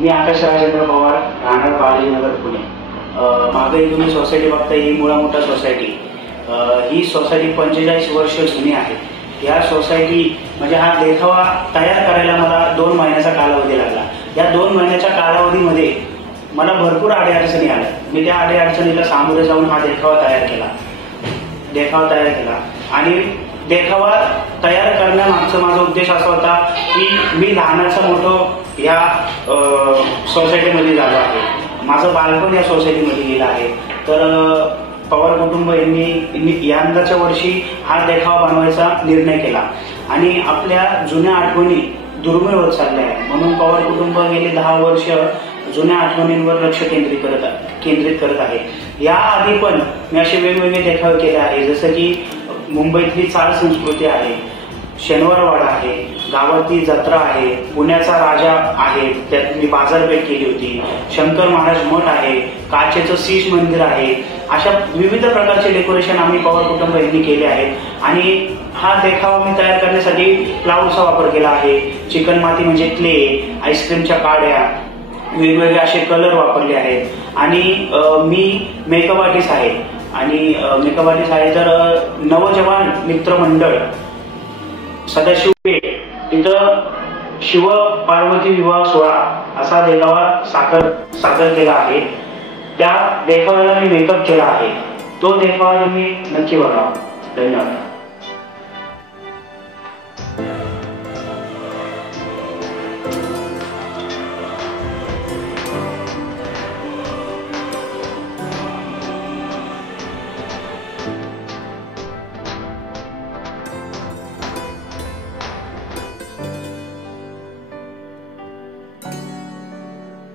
मी आकाश राजेंद्र पवार, राहणार बालाजीनगर, पुणे। मागे तुम्ही सोसायटी बघता, ही मुळा मोठा सोसायटी। ही सोसायटी 45 वर्ष जुनी आहे। या सोसायटी म्हणजे हा देखावा तयार करायला मला 2 महिन्याचा कालावधी लागला। या 2 महिन्याच्या कालावधीमध्ये मला भरपूर अडचणी आल्या। मी त्या अडचणीला सामोरे जाऊन हा देखावा तयार केला आणि देखावा तयार करण्यामागचा माझा उद्देश असा होता की मी लहानाचा मोठं या सोसायटीमध्ये झालो आहे। माझं बालपण या सोसायटीमध्ये गेलं आहे। तर पवार कुटुंब यांनी यंदाच्या वर्षी हा देखावा बनवायचा निर्णय केला आणि आपल्या जुन्या आठवणी दुर्मिळ होत चालल्या आहे। म्हणून पवार कुटुंब गेले 10 वर्ष जुन्या आठवणींवर लक्ष केंद्रित करत आहे। याआधी पण मी असे वेगवेगळे देखावे केले आहे, जसं की मुंबईतली चाळ संस्कृती आहे, शनिवारवाडा आहे, गावातली जत्रा आहे, पुण्याचा राजा आहे, त्यात मी बाजारपेठ केली होती, शंकर महाराज मठ आहे, काचेचं शीश मंदिर आहे। अशा विविध प्रकारचे डेकोरेशन आम्ही पवार कुटुंब यांनी केले आहेत आणि हा देखावा मी तयार करण्यासाठी प्लाऊडचा वापर केला आहे। चिकन माती म्हणजे क्ले, आईस्क्रीमच्या काड्या, वेगवेगळे असे कलर वापरले आहेत आणि मी मेकअप आर्टिस्ट आहे तर नवजवान मित्रमंडळ सदाशिव पेठ तिथं शिव पार्वती विवाह सोहळा असा देखावा सादर केला आहे। त्या देखाव्याला मी मेकअप केला आहे। तो देखावा तुम्ही नक्की बघा। धन्यवाद।